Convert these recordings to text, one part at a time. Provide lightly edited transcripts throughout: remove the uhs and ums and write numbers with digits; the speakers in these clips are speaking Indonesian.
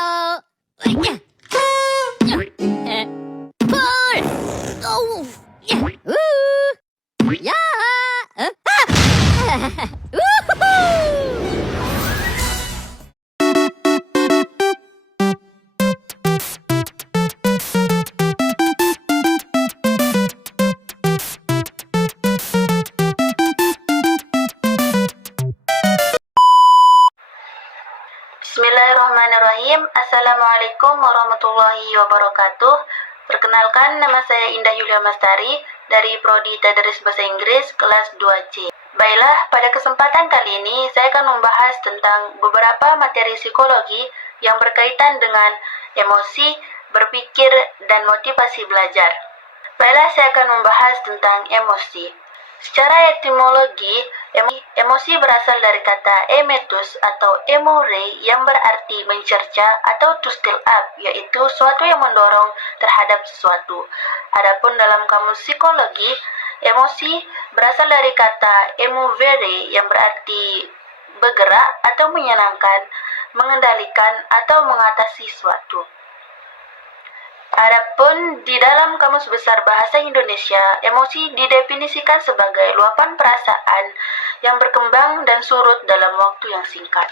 Halo. Pul. Oh. Ya. Bismillahirrahmanirrahim. Assalamualaikum warahmatullahi wabarakatuh. Perkenalkan, nama saya Indah Yulia Mastari dari Prodi Tadris Bahasa Inggris kelas 2C. Baiklah, pada kesempatan kali ini saya akan membahas tentang beberapa materi psikologi yang berkaitan dengan emosi, berpikir, dan motivasi belajar. Baiklah, saya akan membahas tentang emosi. Secara etimologi, emosi berasal dari kata emetus atau emore yang berarti mencerca atau to stir up, yaitu suatu yang mendorong terhadap sesuatu. Adapun dalam kamus psikologi, emosi berasal dari kata emovere yang berarti bergerak atau menyenangkan, mengendalikan atau mengatasi sesuatu. Adapun di dalam Kamus Besar Bahasa Indonesia, emosi didefinisikan sebagai luapan perasaan yang berkembang dan surut dalam waktu yang singkat.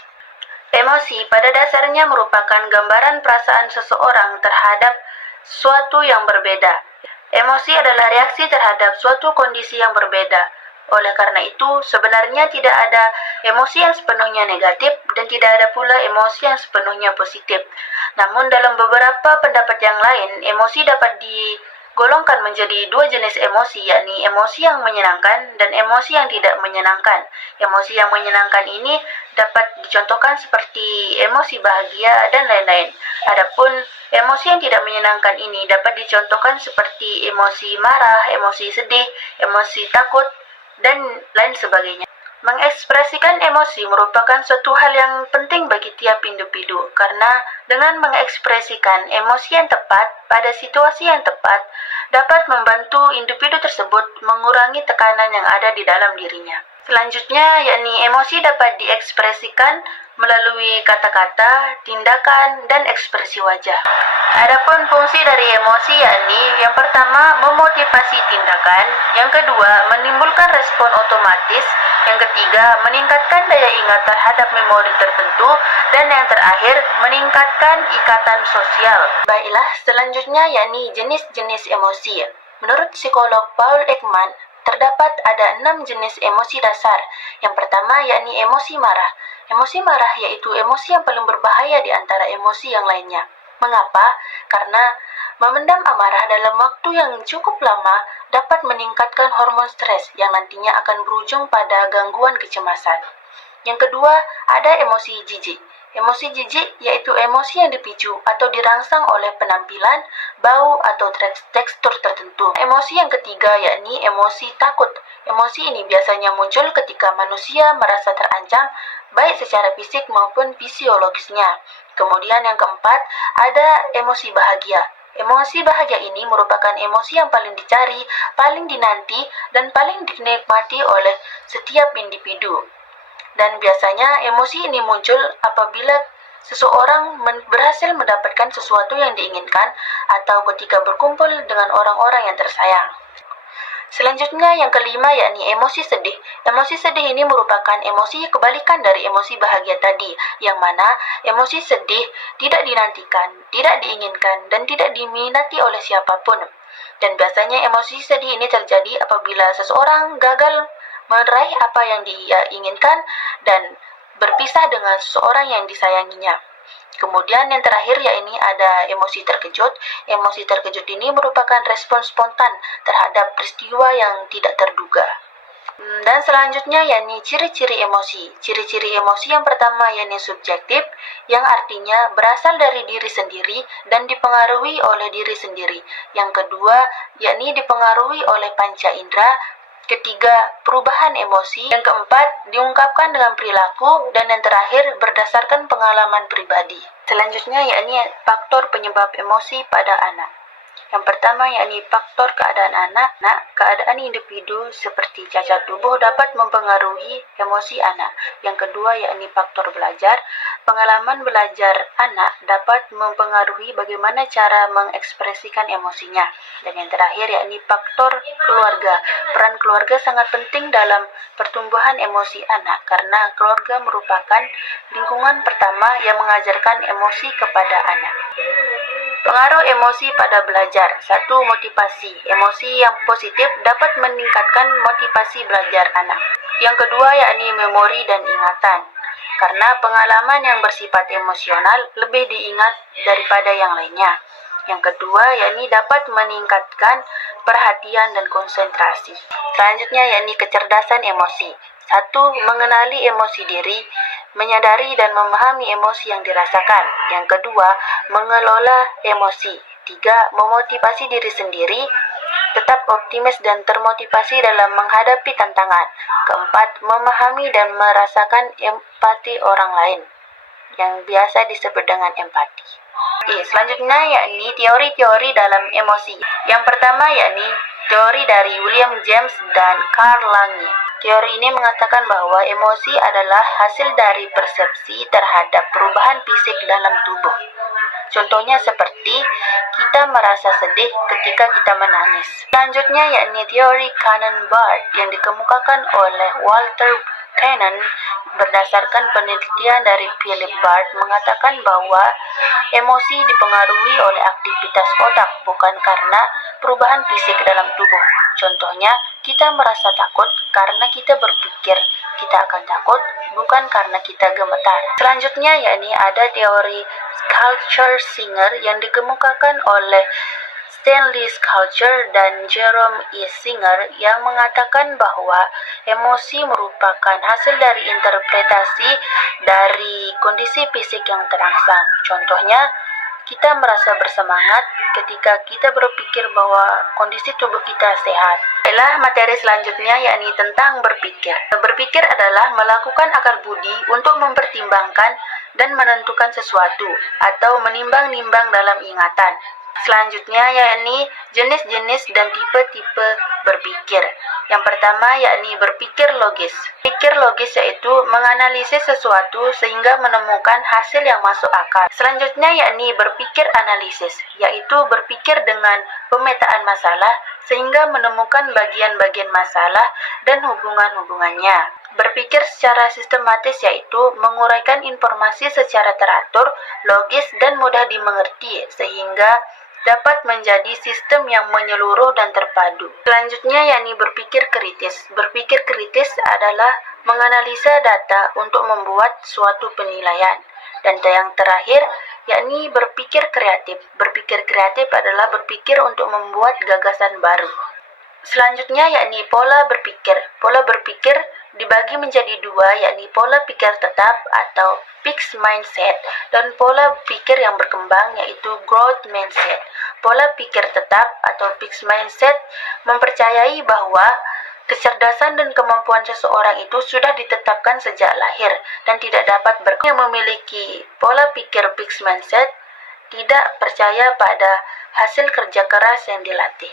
Emosi pada dasarnya merupakan gambaran perasaan seseorang terhadap sesuatu yang berbeda. Emosi adalah reaksi terhadap suatu kondisi yang berbeda. Oleh karena itu, sebenarnya tidak ada emosi yang sepenuhnya negatif dan tidak ada pula emosi yang sepenuhnya positif. Namun dalam beberapa pendapat yang lain, emosi dapat digolongkan menjadi dua jenis emosi, yakni emosi yang menyenangkan dan emosi yang tidak menyenangkan. Emosi yang menyenangkan ini dapat dicontohkan seperti emosi bahagia dan lain-lain. Adapun emosi yang tidak menyenangkan ini dapat dicontohkan seperti emosi marah, emosi sedih, emosi takut, dan lain sebagainya. Mengekspresikan emosi merupakan suatu hal yang penting bagi tiap individu, karena dengan mengekspresikan emosi yang tepat pada situasi yang tepat dapat membantu individu tersebut mengurangi tekanan yang ada di dalam dirinya. Selanjutnya, yakni emosi dapat diekspresikan melalui kata-kata, tindakan, dan ekspresi wajah. Adapun fungsi dari emosi yakni yang pertama memotivasi tindakan, yang kedua menimbulkan respon otomatis, yang ketiga meningkatkan daya ingat terhadap memori tertentu, dan yang terakhir meningkatkan ikatan sosial. Baiklah, selanjutnya yakni jenis-jenis emosi. Menurut psikolog Paul Ekman, terdapat ada 6 jenis emosi dasar. Yang pertama yakni emosi marah. Emosi marah yaitu emosi yang paling berbahaya di antara emosi yang lainnya. Mengapa? Karena memendam amarah dalam waktu yang cukup lama dapat meningkatkan hormon stres yang nantinya akan berujung pada gangguan kecemasan. Yang kedua, ada emosi jijik. Emosi jijik yaitu emosi yang dipicu atau dirangsang oleh penampilan, bau, atau tekstur tertentu. Emosi yang ketiga yakni emosi takut. Emosi ini biasanya muncul ketika manusia merasa terancam, baik secara fisik maupun fisiologisnya. Kemudian yang keempat, ada emosi bahagia. Emosi bahagia ini merupakan emosi yang paling dicari, paling dinanti, dan paling dinikmati oleh setiap individu. Dan biasanya emosi ini muncul apabila seseorang berhasil mendapatkan sesuatu yang diinginkan atau ketika berkumpul dengan orang-orang yang tersayang. Selanjutnya yang kelima yakni emosi sedih. Emosi sedih ini merupakan emosi kebalikan dari emosi bahagia tadi, yang mana emosi sedih tidak dinantikan, tidak diinginkan, dan tidak diminati oleh siapapun. Dan biasanya emosi sedih ini terjadi apabila seseorang gagal meraih apa yang dia inginkan dan berpisah dengan seseorang yang disayanginya. Kemudian yang terakhir yakni ada emosi terkejut. Emosi terkejut ini merupakan respon spontan terhadap peristiwa yang tidak terduga. Dan selanjutnya yakni ciri-ciri emosi. Ciri-ciri emosi yang pertama yakni subjektif, yang artinya berasal dari diri sendiri dan dipengaruhi oleh diri sendiri. Yang kedua yakni dipengaruhi oleh panca indera. Ketiga, perubahan emosi. Yang keempat, diungkapkan dengan perilaku. Dan yang terakhir, berdasarkan pengalaman pribadi. Selanjutnya yakni faktor penyebab emosi pada anak. Yang pertama yakni faktor keadaan anak. Keadaan individu seperti cacat tubuh dapat mempengaruhi emosi anak. Yang kedua yakni faktor belajar. pengalaman belajar anak dapat mempengaruhi bagaimana cara mengekspresikan emosinya. Dan yang terakhir yakni faktor keluarga. Peran keluarga sangat penting dalam pertumbuhan emosi anak karena keluarga merupakan lingkungan pertama yang mengajarkan emosi kepada anak. Pengaruh emosi pada belajar. 1. Motivasi. Emosi yang positif dapat meningkatkan motivasi belajar anak. Yang kedua yakni memori dan ingatan. Karena pengalaman yang bersifat emosional lebih diingat daripada yang lainnya. Yang kedua yakni dapat meningkatkan perhatian dan konsentrasi. Selanjutnya yakni kecerdasan emosi. 1. Mengenali emosi diri, menyadari dan memahami emosi yang dirasakan. Yang kedua, mengelola emosi. 3. Memotivasi diri sendiri, tetap optimis dan termotivasi dalam menghadapi tantangan. Keempat, memahami dan merasakan empati orang lain, yang biasa disebut dengan empati. Selanjutnya yakni teori-teori dalam emosi. Yang pertama yakni teori dari William James dan Carl Lange. Teori ini mengatakan bahwa emosi adalah hasil dari persepsi terhadap perubahan fisik dalam tubuh. Contohnya seperti kita merasa sedih ketika kita menangis. Selanjutnya yakni teori Cannon-Bard yang dikemukakan oleh Walter Cannon berdasarkan penelitian dari Philip Bard mengatakan bahwa emosi dipengaruhi oleh aktivitas otak bukan karena perubahan fisik dalam tubuh. Contohnya, kita merasa takut karena kita berpikir kita akan takut bukan karena kita gemetar. Selanjutnya yakni ada teori Culture Singer yang dikemukakan oleh Stanley Sculpture dan Jerome E. Singer yang mengatakan bahwa emosi merupakan hasil dari interpretasi dari kondisi fisik yang terangsang. Contohnya, kita merasa bersemangat ketika kita berpikir bahwa kondisi tubuh kita sehat. Materi selanjutnya yakni tentang berpikir. Berpikir adalah melakukan akal budi untuk mempertimbangkan dan menentukan sesuatu atau menimbang-nimbang dalam ingatan. Selanjutnya yakni jenis-jenis dan tipe-tipe berpikir. Yang pertama yakni berpikir logis. Pikir logis yaitu menganalisis sesuatu sehingga menemukan hasil yang masuk akal. Selanjutnya yakni berpikir analisis, yaitu berpikir dengan pemetaan masalah sehingga menemukan bagian-bagian masalah dan hubungan-hubungannya. Berpikir secara sistematis yaitu menguraikan informasi secara teratur, logis, dan mudah dimengerti sehingga dapat menjadi sistem yang menyeluruh dan terpadu. Selanjutnya yakni berpikir kritis. Berpikir kritis adalah menganalisa data untuk membuat suatu penilaian. Dan yang terakhir yakni berpikir kreatif. Berpikir kreatif adalah berpikir untuk membuat gagasan baru. Selanjutnya yakni pola berpikir. Pola berpikir dibagi menjadi dua, yakni pola pikir tetap atau fixed mindset dan pola pikir yang berkembang yaitu growth mindset. Pola pikir tetap atau fixed mindset mempercayai bahwa kecerdasan dan kemampuan seseorang itu sudah ditetapkan sejak lahir dan tidak dapat berkembang. Yang memiliki pola pikir fixed mindset tidak percaya pada hasil kerja keras yang dilatih.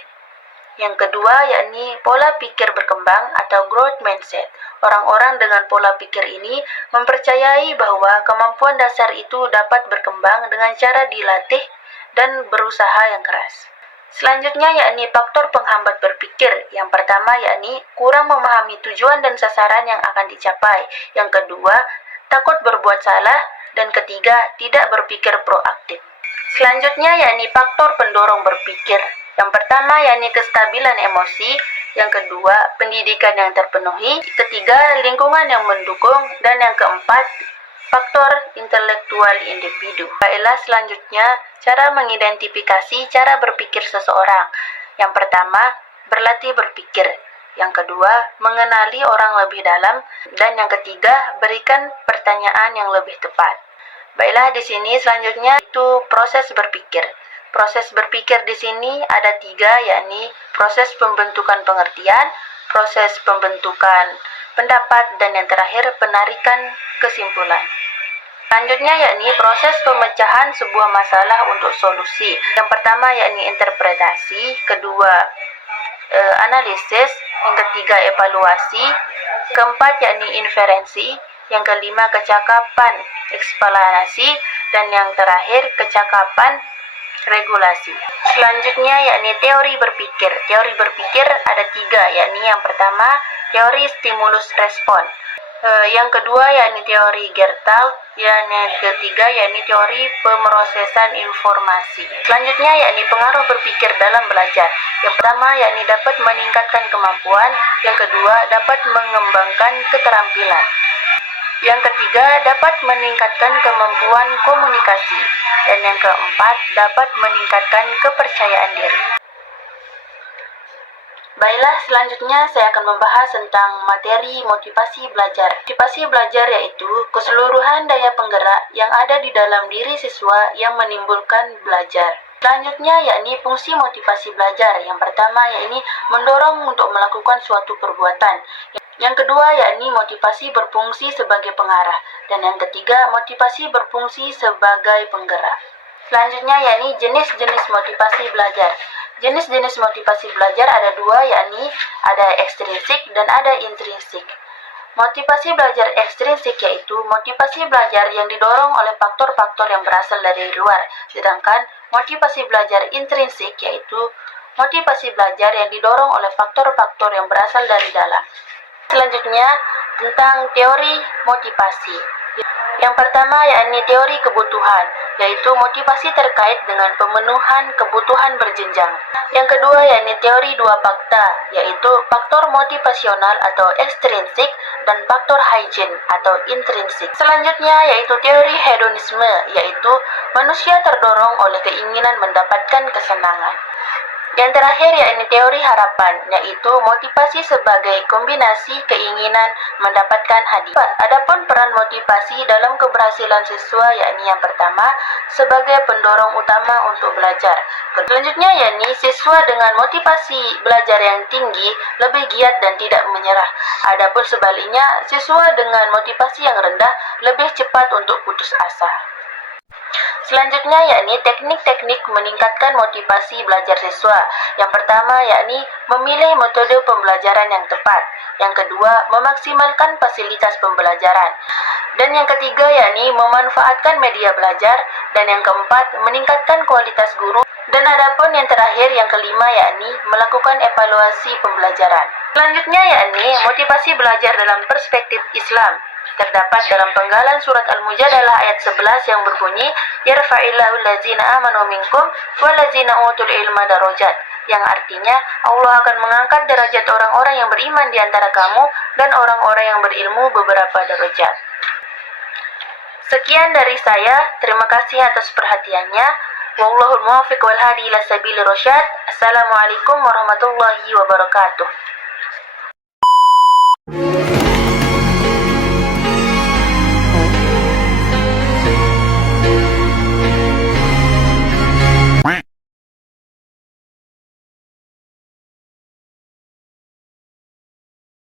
Yang kedua yakni pola pikir berkembang atau growth mindset. Orang-orang dengan pola pikir ini mempercayai bahwa kemampuan dasar itu dapat berkembang dengan cara dilatih dan berusaha yang keras. Selanjutnya yakni faktor penghambat berpikir. Yang pertama yakni kurang memahami tujuan dan sasaran yang akan dicapai. Yang kedua, takut berbuat salah. Dan ketiga, tidak berpikir proaktif. Selanjutnya yakni faktor pendorong berpikir. Yang pertama yakni kestabilan emosi, yang kedua pendidikan yang terpenuhi, ketiga lingkungan yang mendukung, dan yang keempat faktor intelektual individu. Baiklah selanjutnya cara mengidentifikasi cara berpikir seseorang. Yang pertama berlatih berpikir, yang kedua mengenali orang lebih dalam, dan yang ketiga berikan pertanyaan yang lebih tepat. Baiklah di sini selanjutnya itu proses berpikir. Proses berpikir di sini ada tiga, yakni proses pembentukan pengertian, proses pembentukan pendapat, dan yang terakhir penarikan kesimpulan. Selanjutnya yakni proses pemecahan sebuah masalah untuk solusi. Yang pertama yakni interpretasi, kedua analisis, yang ketiga evaluasi, keempat yakni inferensi, Yang kelima, kecakapan eksplanasi. Dan yang terakhir, kecakapan regulasi. Selanjutnya yakni teori berpikir. Teori berpikir ada 3, yakni yang pertama teori stimulus respon. Yang kedua yakni teori Gestalt, dan yang ketiga yakni teori pemrosesan informasi. Selanjutnya yakni pengaruh berpikir dalam belajar. Yang pertama yakni dapat meningkatkan kemampuan, yang kedua dapat mengembangkan keterampilan. Yang ketiga, dapat meningkatkan kemampuan komunikasi. Dan yang keempat, dapat meningkatkan kepercayaan diri. Baiklah, selanjutnya saya akan membahas tentang materi motivasi belajar. Motivasi belajar yaitu keseluruhan daya penggerak yang ada di dalam diri siswa yang menimbulkan belajar. Selanjutnya yakni fungsi motivasi belajar. Yang pertama yakni mendorong untuk melakukan suatu perbuatan. Yang kedua yakni motivasi berfungsi sebagai pengarah. Dan yang ketiga motivasi berfungsi sebagai penggerak. Selanjutnya yakni jenis-jenis motivasi belajar. Jenis-jenis motivasi belajar ada 2, yakni ada ekstrinsik dan ada intrinsik. Motivasi belajar ekstrinsik yaitu motivasi belajar yang didorong oleh faktor-faktor yang berasal dari luar. Sedangkan motivasi belajar intrinsik yaitu motivasi belajar yang didorong oleh faktor-faktor yang berasal dari dalam. Selanjutnya tentang teori motivasi. Yang pertama yakni teori kebutuhan, yaitu motivasi terkait dengan pemenuhan kebutuhan berjenjang. Yang kedua yakni teori 2 fakta, yaitu faktor motivasional atau ekstrinsik dan faktor hygiene atau intrinsik. Selanjutnya yaitu teori hedonisme, yaitu manusia terdorong oleh keinginan mendapatkan kesenangan. Yang terakhir yakni teori harapan, yaitu motivasi sebagai kombinasi keinginan mendapatkan hadiah. Adapun peran motivasi dalam keberhasilan siswa yakni yang pertama sebagai pendorong utama untuk belajar. Selanjutnya yakni siswa dengan motivasi belajar yang tinggi lebih giat dan tidak menyerah. Adapun sebaliknya siswa dengan motivasi yang rendah lebih cepat untuk putus asa. Selanjutnya yakni teknik-teknik meningkatkan motivasi belajar siswa. Yang pertama yakni memilih metode pembelajaran yang tepat. Yang kedua, memaksimalkan fasilitas pembelajaran. Dan yang ketiga yakni memanfaatkan media belajar. Dan yang keempat, meningkatkan kualitas guru. Dan adapun yang terakhir, yang kelima yakni melakukan evaluasi pembelajaran. Selanjutnya yakni motivasi belajar dalam perspektif Islam. Terdapat dalam penggalan surat Al-Mujadalah ayat 11 yang berbunyi yarfa'illahu allazina amanu minkum wallazina utul ilma darajat, yang artinya Allah akan mengangkat derajat orang-orang yang beriman di antara kamu dan orang-orang yang berilmu beberapa derajat. Sekian dari saya, terima kasih atas perhatiannya. Wallahul muwaffiq wal hadi ila sabilir rasyad. Assalamualaikum warahmatullahi wabarakatuh.